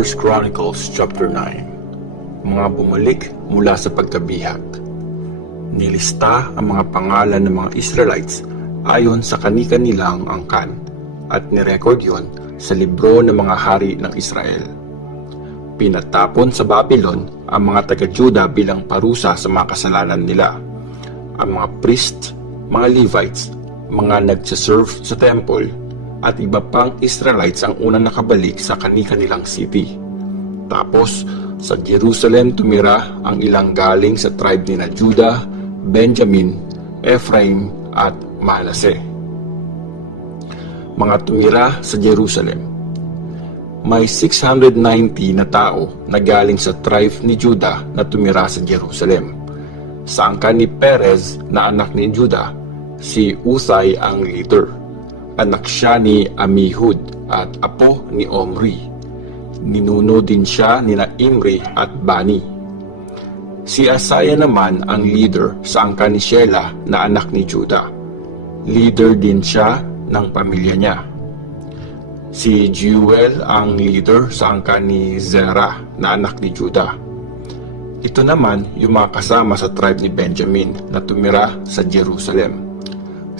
1 Chronicles chapter 9. Mga bumalik mula sa pagkabihag. Nilista ang mga pangalan ng mga Israelites ayon sa kani-kanilang angkan at nirecord yon sa libro ng mga hari ng Israel. Pinatapon sa Babylon ang mga taga-Juda bilang parusa sa mga kasalanan nila. Ang mga priests, mga Levites, mga nagsaserve sa temple, at iba pang Israelites ang unang nakabalik sa kani-kanilang city. Tapos, sa Jerusalem tumira ang ilang galing sa tribe ni Judah, Benjamin, Ephraim, at Manasseh. Mga tumira sa Jerusalem. May 690 na tao na galing sa tribe ni Judah na tumira sa Jerusalem. Sa angkan ni Perez na anak ni Judah, si Uthai ang leader. Anak siya ni Amihud at apo ni Omri. Ninuno din siya ni Imri at Bani. Si Asaya naman ang leader sa angkan ni Shelah na anak ni Judah. Leader din siya ng pamilya niya. Si Jeuel ang leader sa angkan ni Zerah na anak ni Judah. Ito naman yung mga kasama sa tribe ni Benjamin na tumira sa Jerusalem.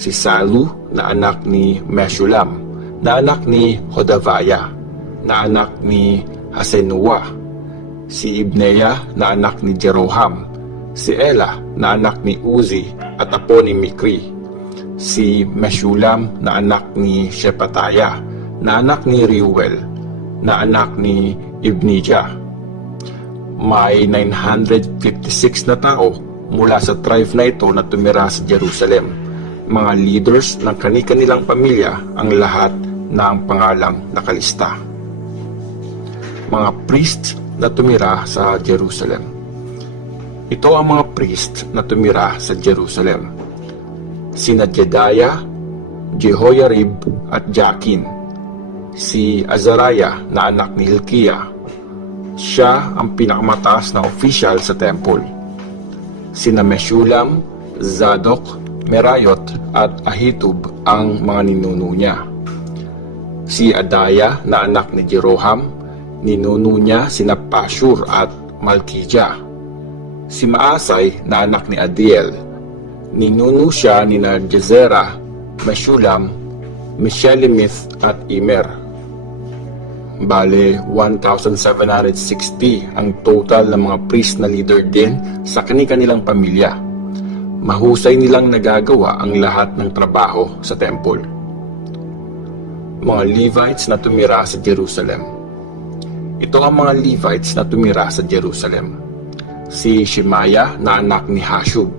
Si Salu na anak ni Meshulam, na anak ni Hodavaya, na anak ni Hasenuah. Si Ibneya na anak ni Jeroham. Si Ela na anak ni Uzi at apo ni Mikri. Si Meshulam na anak ni Shepataya, na anak ni Reuel, na anak ni Ibnijah. May 956 na tao mula sa tribe na ito na tumira sa Jerusalem. Mga leaders ng kani-kanilang pamilya ang lahat na ang pangalang nakalista. Mga priests na tumira sa Jerusalem. Ito ang mga priests na tumira sa Jerusalem. Sina Jedaiah, Jehoiarib at Jakin. Si Azariah na anak ni Hilkiah. Siya ang pinakamataas na official sa temple. Sina Meshulam, Zadok, Merayot at Ahitub ang mga ninuno niya. Si Adaya na anak ni Jeroham, ninuno niya sina Pashur at Malkijah. Si Maasay na anak ni Adiel, ninuno siya ni Jezerah, Meshulam, Meshelemith at Immer. Bale, 1,760 ang total ng mga priest na leader din sa kani-kanilang pamilya. Mahusay nilang nagagawa ang lahat ng trabaho sa temple. Mga Levites na tumira sa Jerusalem. Ito ang mga Levites na tumira sa Jerusalem. Si Shemaiah na anak ni Hashub,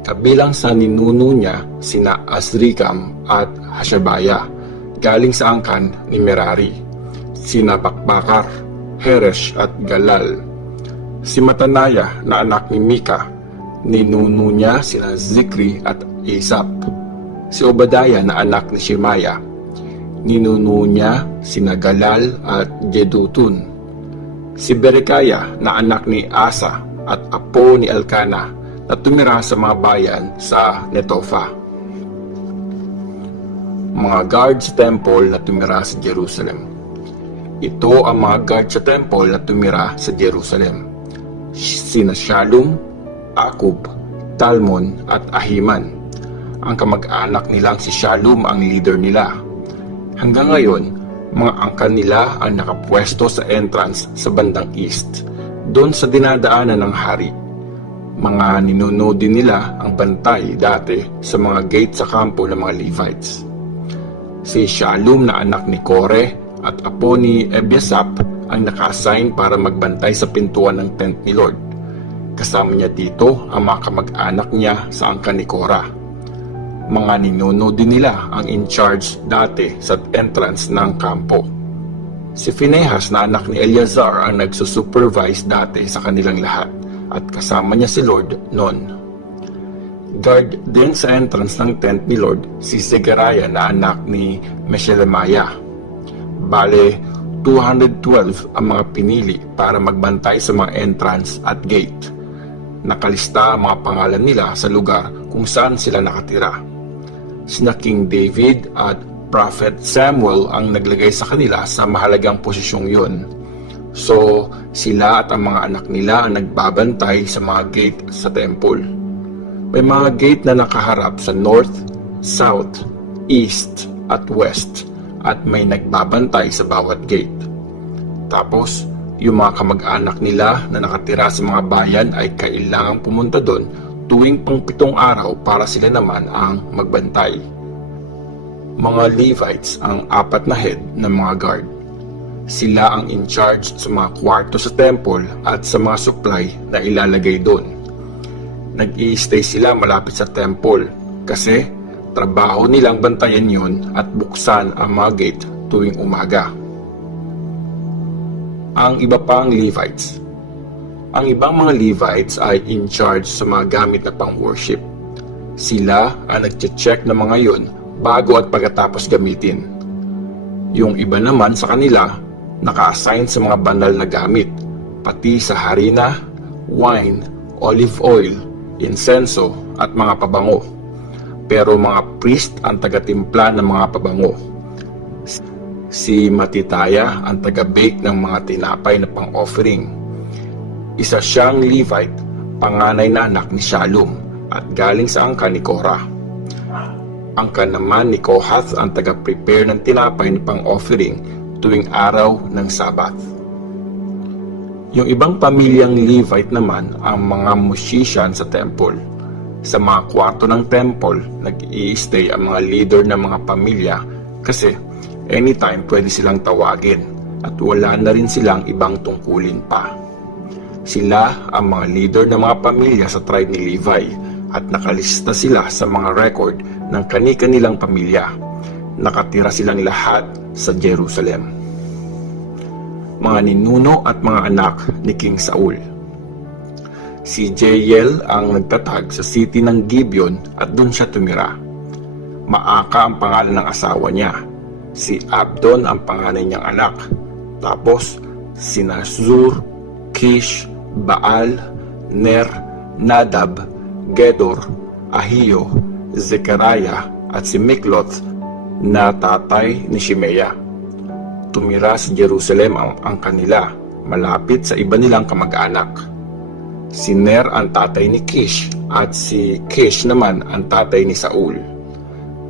kabilang sa ninuno niya sina Azrikam at Hashabiah, galing sa angkan ni Merari. Sina Bakbakar, Heresh at Galal. Si Matanaya na anak ni Mika, ninuno niya sina Zikri at Asaph. Si Obadiah na anak ni Shemaiah, ninuno niya sina Galal at Jedutun. Si Berekaya na anak ni Asa at apo ni Elkanah na tumira sa mga bayan sa Netophah. Mga guard sa temple na tumira sa Jerusalem. Ito ang mga guard sa temple na tumira sa Jerusalem. Sina Shalom, Akub, Talmon at Ahiman. Ang kamag-anak nilang si Shalom ang leader nila. Hanggang ngayon, mga angkan nila ang nakapwesto sa entrance sa bandang east, doon sa dinadaanan ng hari. Mga ninuno din nila ang bantay dati sa mga gate sa kampo ng mga Levites. Si Shalom na anak ni Kore at apo ni Ebiasap ang naka-assign para magbantay sa pintuan ng tent ni Lord. Kasama niya dito ang mga kamag-anak niya sa angkan ni Korah. Mga ninuno din nila ang in charge dati sa entrance ng kampo. Si Phinehas na anak ni Eleazar ang nagsusupervise dati sa kanilang lahat at kasama niya si Lord noon. Guard din sa entrance ng tent ni Lord si Zechariah na anak ni Meshelemiah. Bale, 212 ang mga pinili para magbantay sa mga entrance at gate. Nakalista ang mga pangalan nila sa lugar kung saan sila nakatira. Sina King David at Prophet Samuel ang naglagay sa kanila sa mahalagang posisyong yun. So, sila at ang mga anak nila ang nagbabantay sa mga gate sa temple. May mga gate na nakaharap sa north, south, east at west at may nagbabantay sa bawat gate. Tapos, yung mga kamag-anak nila na nakatira sa mga bayan ay kailangang pumunta doon tuwing pang-7 araw para sila naman ang magbantay. Mga Levites ang 4 na head ng mga guard. Sila ang in charge sa mga kwarto sa temple at sa mga supply na ilalagay doon. Nag-i-stay sila malapit sa temple kasi trabaho nilang bantayan yun at buksan ang mga gate tuwing umaga. Ang iba pang Levites. Ang ibang mga Levites ay in charge sa mga gamit na pang-worship. Sila ang nag-check ng mga yun bago at pagkatapos gamitin. Yung iba naman sa kanila, naka-assign sa mga banal na gamit, pati sa harina, wine, olive oil, insenso at mga pabango. Pero mga priest ang taga-timpla ng mga pabango. Si Matitaya ang taga-bake ng mga tinapay na pang-offering. Isa siyang Levite, panganay na anak ni Shalom at galing sa angkan ni Korah. Angkan naman ni Kohath ang taga-prepare ng tinapay na pang-offering tuwing araw ng Sabat. Yung ibang pamilyang Levite naman ang mga musician sa temple. Sa mga kwarto ng temple, nag-i-stay ang mga leader ng mga pamilya kasi anytime pwede silang tawagin at wala na rin silang ibang tungkulin pa. Sila ang mga leader ng mga pamilya sa tribe ni Levi at nakalista sila sa mga record ng kani-kanilang pamilya. Nakatira silang lahat sa Jerusalem. Mga ninuno at mga anak ni King Saul. Si Jael ang nagtatag sa city ng Gibeon at doon siya tumira. Maaka ang pangalan ng asawa niya. Si Abdon ang panganay niyang anak. Tapos, sina Zur, Kish, Baal, Ner, Nadab, Gedor, Ahio, Zechariah at si Mikloth na tatay ni Shimea. Tumira sa Jerusalem ang kanila, malapit sa iba nilang kamag-anak. Si Ner ang tatay ni Kish at si Kish naman ang tatay ni Saul.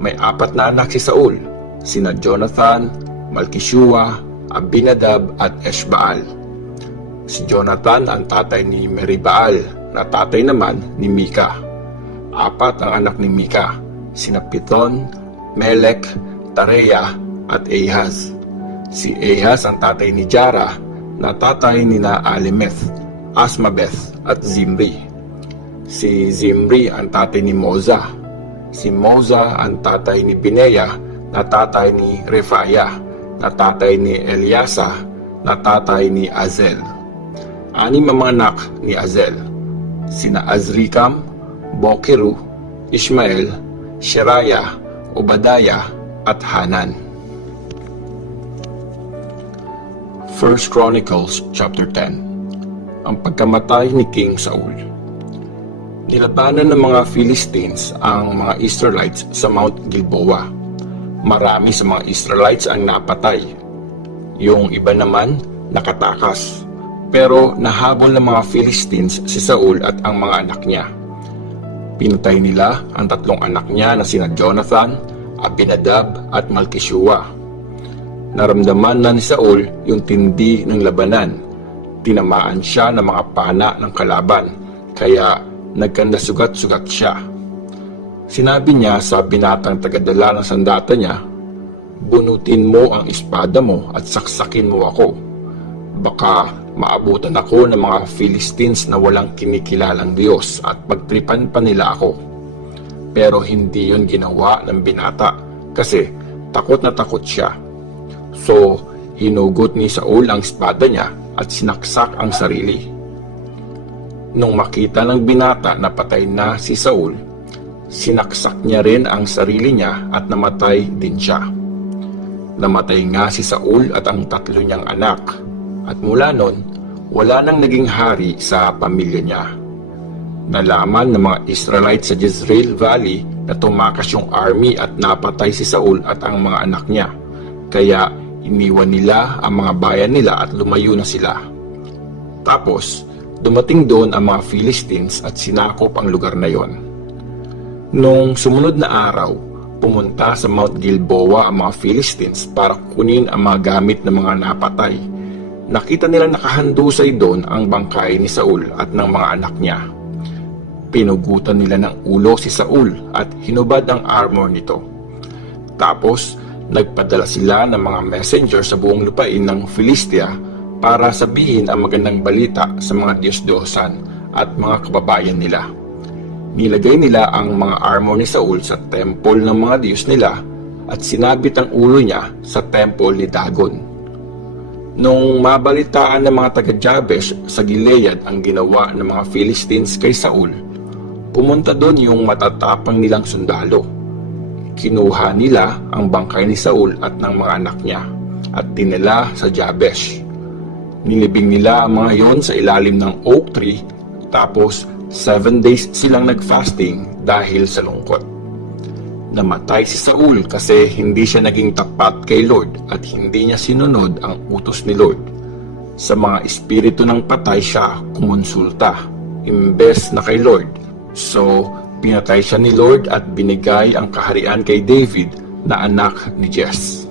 May 4 na anak si Saul, sina Jonathan, Malkishua, Abinadab at Eshbaal. Si Jonathan ang tatay ni Meribaal na tatay naman ni Mika. 4 ang anak ni Mika, sina Piton, Melek, Tareya at Ahaz. Si Ahaz ang tatay ni Jara na tatay ni Alimeth, Asmabeth at Zimri. Si Zimri ang tatay ni Moza. Si Moza ang tatay ni Bineya na tatay ni Refaya, na tatay ni Eliasa, na tatay ni Azel. 6 ang mga anak ni Azel, sina Azrikam, Bokeru, Ishmael, Sheraya, Obadiah at Hanan. 1 Chronicles chapter 10. Ang pagkamatay ni King Saul. Nilabanan ng mga Philistines ang mga Israelites sa Mount Gilboa. Marami sa mga Israelites ang napatay. Yung iba naman nakatakas. Pero nahabol ng mga Philistines si Saul at ang mga anak niya. Pinatay nila ang 3 anak niya na sina Jonathan, Abinadab at Malkishua. Naramdaman na ni Saul yung tindi ng labanan. Tinamaan siya ng mga pana ng kalaban, kaya nagkandasugat-sugat siya. Sinabi niya sa binatang tagadala ng sandata niya, "Bunutin mo ang espada mo at saksakin mo ako. Baka maabutan ako ng mga Philistines na walang kinikilalang Diyos at pagtripan pa nila ako." Pero hindi yun ginawa ng binata kasi takot na takot siya. So, hinugot ni Saul ang espada niya at sinaksak ang sarili. Nung makita ng binata na patay na si Saul, sinaksak niya rin ang sarili niya at namatay din siya. Namatay nga si Saul at ang 3 niyang anak, at mula nun, wala nang naging hari sa pamilya niya. Nalaman ng mga Israelites sa Jezreel Valley na tumakas yung army at napatay si Saul at ang mga anak niya, kaya Iniwan nila ang mga bayan nila at lumayo na sila. Tapos, dumating doon ang mga Philistines at sinakop ang lugar na yon. Nung sumunod na araw, pumunta sa Mount Gilboa ang mga Philistines para kunin ang mga gamit ng mga napatay. Nakita nila nakahandusay doon ang bangkay ni Saul at ng mga anak niya. Pinugutan nila ng ulo si Saul at hinubad ang armor nito. Tapos, nagpadala sila ng mga messenger sa buong lupain ng Philistia para sabihin ang magandang balita sa mga Diyos-Diyosan at mga kababayan nila. Nilagay nila ang mga armor ni Saul sa temple ng mga Diyos nila at sinabit ang ulo niya sa temple ni Dagon. Nung mabalitaan ng mga taga-Jabesh sa Gilead ang ginawa ng mga Philistines kay Saul, pumunta doon yung matatapang nilang sundalo. Kinuha nila ang bangkay ni Saul at ng mga anak niya at dinala sa Jabesh. Nilibing nila ang mga yon sa ilalim ng oak tree, tapos 7 days silang nag-fasting dahil sa lungkot. Namatay si Saul kasi hindi siya naging tapat kay Lord at hindi niya sinunod ang utos ni Lord. Sa mga espiritu ng patay siya kumonsulta, imbes na kay Lord. So, pinatay siya ni Lord at binigay ang kaharian kay David na anak ni Jesse.